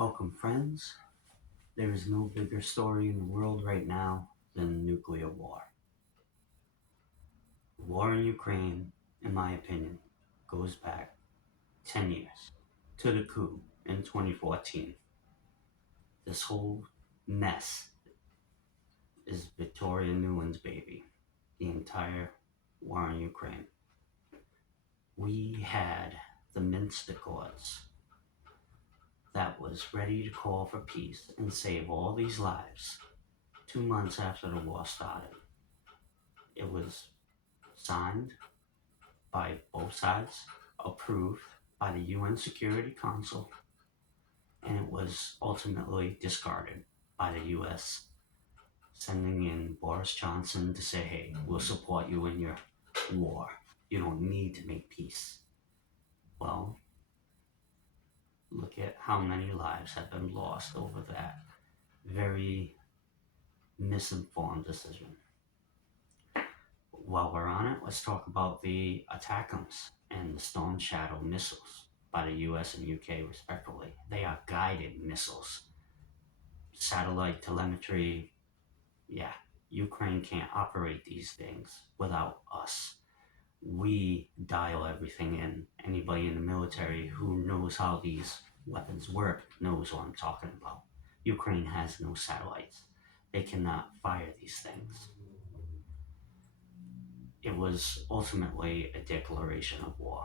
Welcome, friends. There is no bigger story in the world right now than nuclear war. The war in Ukraine, in my opinion, goes back 10 years to the coup in 2014. This whole mess is Victoria Nuland's baby. The entire war in Ukraine. We had the Minsk Accords that was ready to call for peace and save all these lives 2 months after the war started. It was signed by both sides, approved by the UN Security Council, and it was ultimately discarded by the US, sending in Boris Johnson to say, hey, we'll support you in your war. You don't need to make peace. Well, look at how many lives have been lost over that very misinformed decision. While we're on it, let's talk about the ATACMS and the Storm Shadow missiles by the US and UK respectively. They are guided missiles. Satellite telemetry, yeah, Ukraine can't operate these things without us. We dial everything in. Anybody in the military who knows how these weapons work knows what I'm talking about. Ukraine has no satellites. They cannot fire these things. It was ultimately a declaration of war.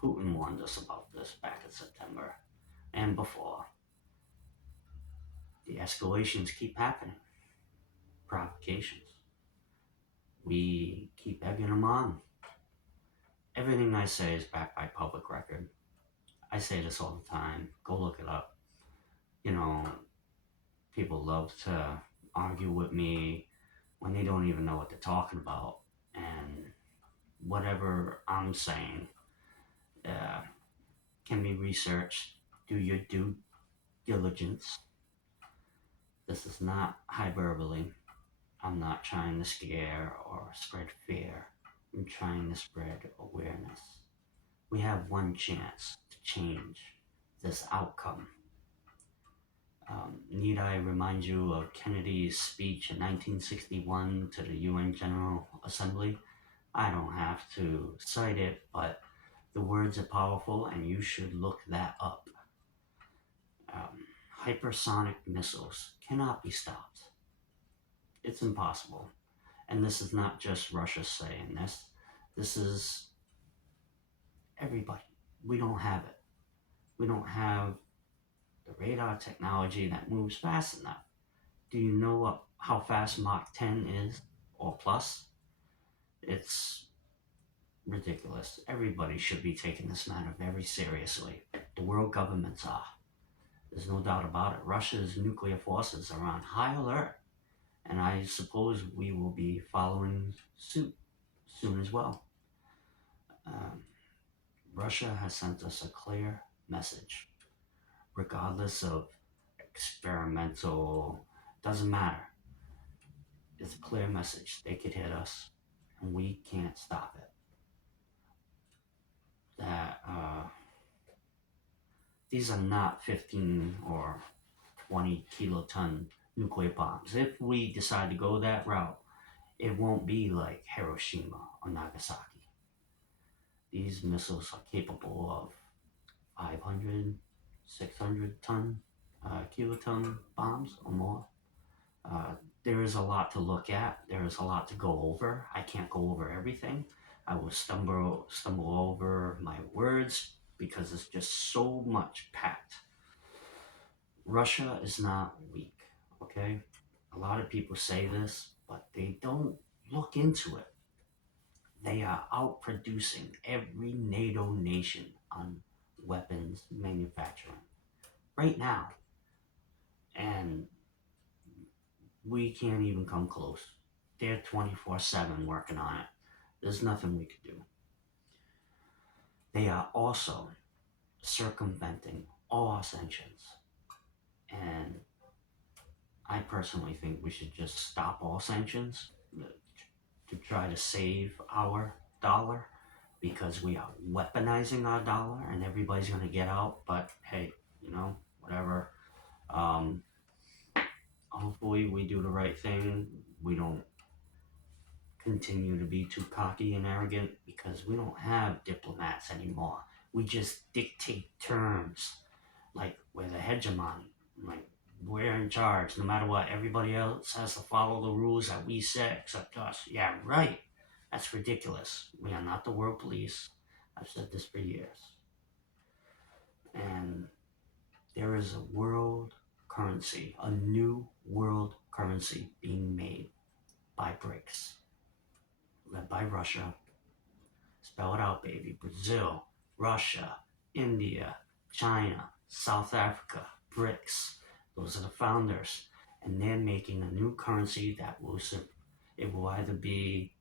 Putin warned us about this back in September and before. The escalations keep happening. Provocations. We keep egging them on. Everything I say is backed by public record. I say this all the time. Go look it up. You know, people love to argue with me when they don't even know what they're talking about. And whatever I'm saying can be researched. Do your due diligence. This is not hyperbole. I'm not trying to scare or spread fear. I'm trying to spread awareness. We have one chance to change this outcome. Need I remind you of Kennedy's speech in 1961 to the UN General Assembly? I don't have to cite it, but the words are powerful and you should look that up. Hypersonic missiles cannot be stopped. It's impossible. And this is not just Russia saying this. This is everybody. We don't have it. We don't have the radar technology that moves fast enough. Do you know how fast Mach 10 is or plus? It's ridiculous. Everybody should be taking this matter very seriously. The world governments are. There's no doubt about it. Russia's nuclear forces are on high alert. And I suppose we will be following suit soon as well. Russia has sent us a clear message. Regardless of experimental, doesn't matter. It's a clear message. They could hit us, and we can't stop it. These are not 15 or 20 kiloton nuclear bombs. If we decide to go that route, it won't be like Hiroshima or Nagasaki. These missiles are capable of 500, 600 kiloton bombs or more. There is a lot to look at. There is a lot to go over. I can't go over everything. I will stumble over my words because it's just so much packed. Russia is not weak, okay? A lot of people say this, but they don't look into it. They are outproducing every NATO nation on weapons manufacturing right now. And we can't even come close. They're 24/7 working on it. There's nothing we could do. They are also circumventing all our sanctions. And I personally think we should just stop all sanctions to try to save our dollar because we are weaponizing our dollar and everybody's going to get out. But hey, whatever. Um, Hopefully, we do the right thing. We don't continue to be too cocky and arrogant because we don't have diplomats anymore. We just dictate terms like we're the hegemon, like we're in charge no matter what. Everybody else has to follow the rules that we set except us. Yeah, right. That's ridiculous. We are not the world police. I've said this for years. And there is a world currency, a new world currency being made by BRICS, led by Russia. Spell it out, baby. Brazil, Russia, India, China, South Africa, BRICS. Those are the founders. And they're making a new currency that it will either be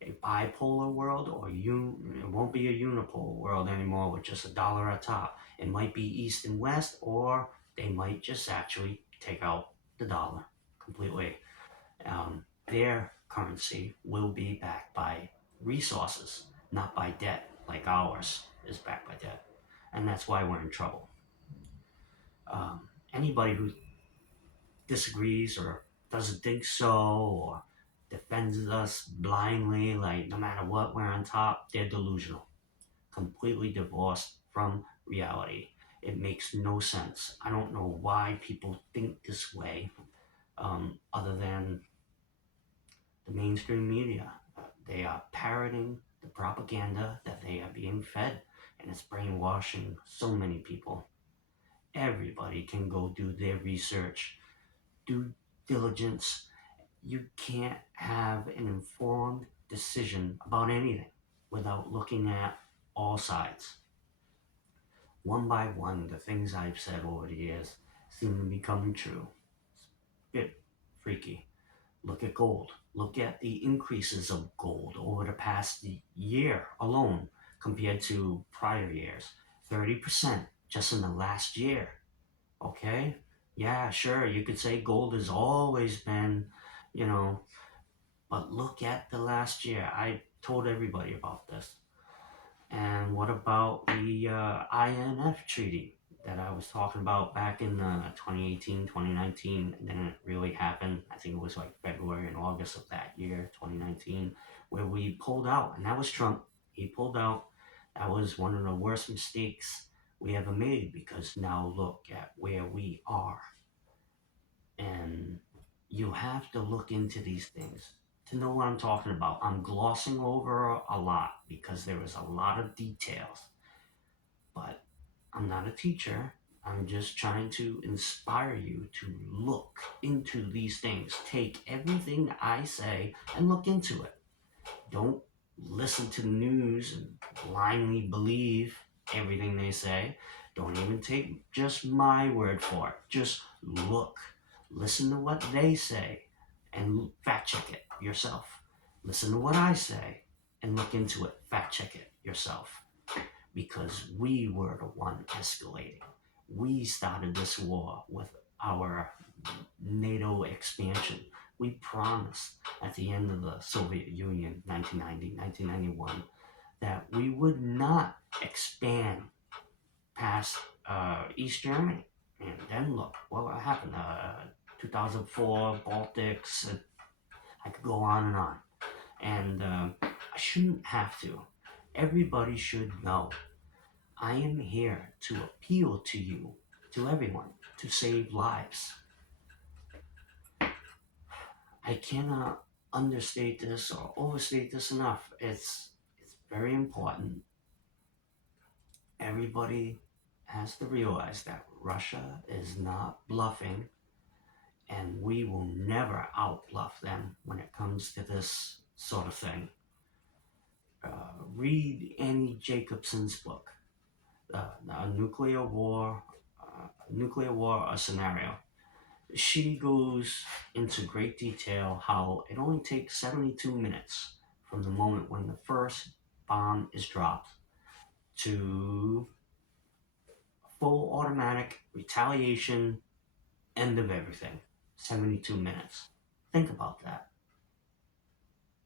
a bipolar world or it won't be a unipolar world anymore with just a dollar at top. It might be East and West, or they might just actually take out the dollar completely. Their currency will be backed by resources, not by debt, like ours is backed by debt. And that's why we're in trouble. Anybody who disagrees or doesn't think so or defends us blindly, like no matter what, we're on top, they're delusional, completely divorced from reality. It makes no sense. I don't know why people think this way, other than the mainstream media. They are parroting the propaganda that they are being fed, and it's brainwashing so many people. Everybody can go do their research, due diligence. You can't have an informed decision about anything without looking at all sides. One by one, the things I've said over the years seem to be coming true. It's a bit freaky. Look at gold. Look at the increases of gold over the past year alone compared to prior years. 30% just in the last year. Okay? Yeah, sure, you could say gold has always been, you know, but look at the last year. I told everybody about this. And what about the INF treaty that I was talking about back in 2018, 2019? It didn't really happen. I think it was like February and August of that year, 2019, where we pulled out. And that was Trump. He pulled out. That was one of the worst mistakes we ever made because now look at where we are. And you have to look into these things to know what I'm talking about. I'm glossing over a lot because there is a lot of details, but I'm not a teacher. I'm just trying to inspire you to look into these things. Take everything I say and look into it. Don't listen to the news and blindly believe everything they say. Don't even take just my word for it. Just look. Listen to what they say and fact check it yourself. Listen to what I say and look into it. Fact check it yourself. Because we were the one escalating. We started this war with our NATO expansion. We promised at the end of the Soviet Union, 1990, 1991, that we would not expand past East Germany. And then look, what happened? 2004, Baltics, I could go on and on. And I shouldn't have to. Everybody should know. I am here to appeal to you, to everyone, to save lives. I cannot understate this or overstate this enough. It's very important. Everybody has to realize that Russia is not bluffing, and we will never outbluff them when it comes to this sort of thing. Read Annie Jacobson's book, a nuclear war a scenario. She goes into great detail how it only takes 72 minutes from the moment when the first bomb is dropped to full automatic retaliation, end of everything. 72 minutes. Think about that.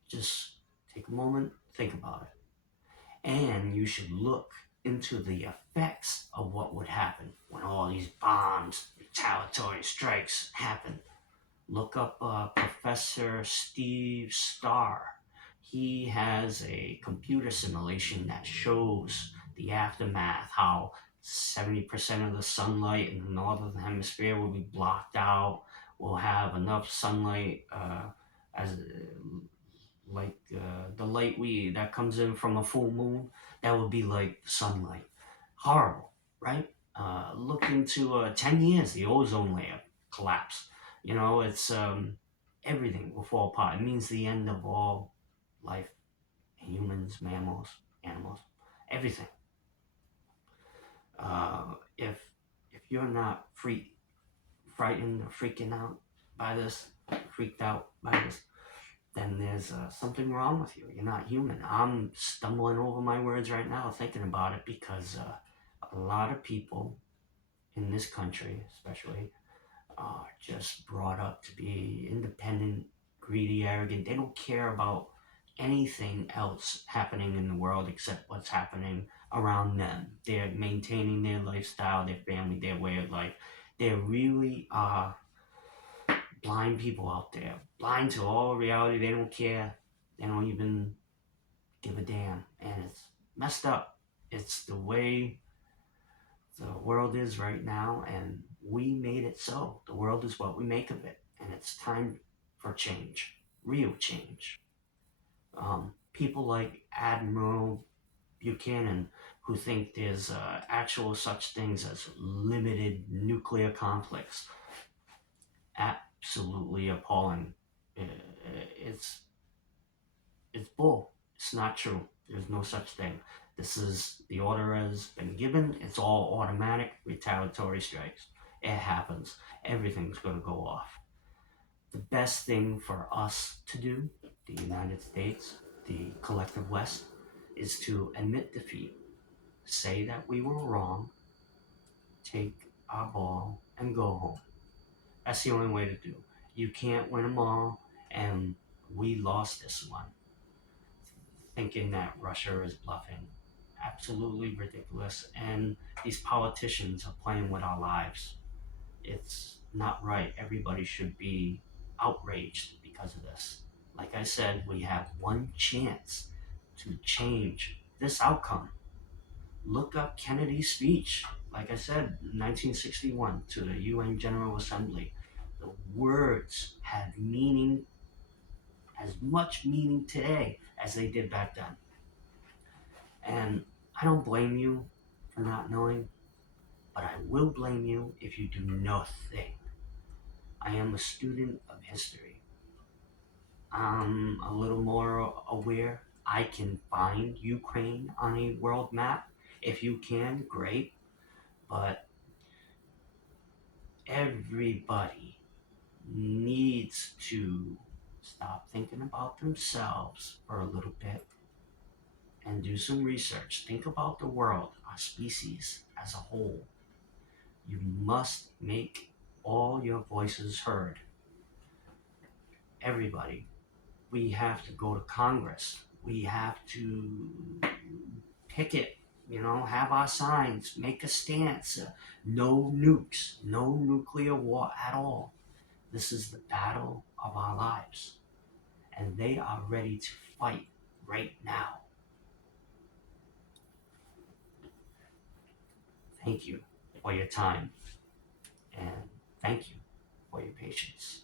Just take a moment, think about it. And you should look into the effects of what would happen when all these bombs, retaliatory strikes happen. Look up Professor Steve Starr. He has a computer simulation that shows the aftermath, how 70% of the sunlight in the northern hemisphere will be blocked out. We'll have enough sunlight as the light we that comes in from a full moon, that would be like sunlight. Horrible, right? Look into 10 years, the ozone layer collapse. It's everything will fall apart. It means the end of all life, humans, mammals, animals, everything. If you're not frightened or freaking out by this, freaked out by this, then there's something wrong with you. You're not human. I'm stumbling over my words right now thinking about it because a lot of people in this country, especially, are just brought up to be independent, greedy, arrogant. They don't care about anything else happening in the world except what's happening around them. They're maintaining their lifestyle, their family, their way of life. There really are blind people out there, blind to all reality. They don't care. They don't even give a damn. And it's messed up. It's the way the world is right now, and we made it so. The world is what we make of it, and it's time for change, real change. People like Admiral Buchanan, who think there's actual such things as limited nuclear conflicts, absolutely appalling. Uh, It's it's bull. It's not true. There's no such thing. This is the order has been given. It's all automatic retaliatory strikes. It happens. Everything's going to go off. The best thing for us to do, the United States, the collective West, is to admit defeat, say that we were wrong, take our ball, and go home. That's the only way to do. You can't win them all, and we lost this one thinking that Russia is bluffing. Absolutely ridiculous. And these politicians are playing with our lives. It's not right. Everybody should be outraged because of this. Like I said, we have one chance to change this outcome. Look up Kennedy's speech. Like I said, 1961 to the UN General Assembly. The words had meaning, as much meaning today as they did back then. And I don't blame you for not knowing, but I will blame you if you do nothing. I am a student of history. I'm a little more aware. I can find Ukraine on a world map. If you can, great. But everybody needs to stop thinking about themselves for a little bit and do some research. Think about the world, our species as a whole. You must make all your voices heard. Everybody. We have to go to Congress. We have to picket, have our signs, make a stance. No nukes, no nuclear war at all. This is the battle of our lives. And they are ready to fight right now. Thank you for your time. And thank you for your patience.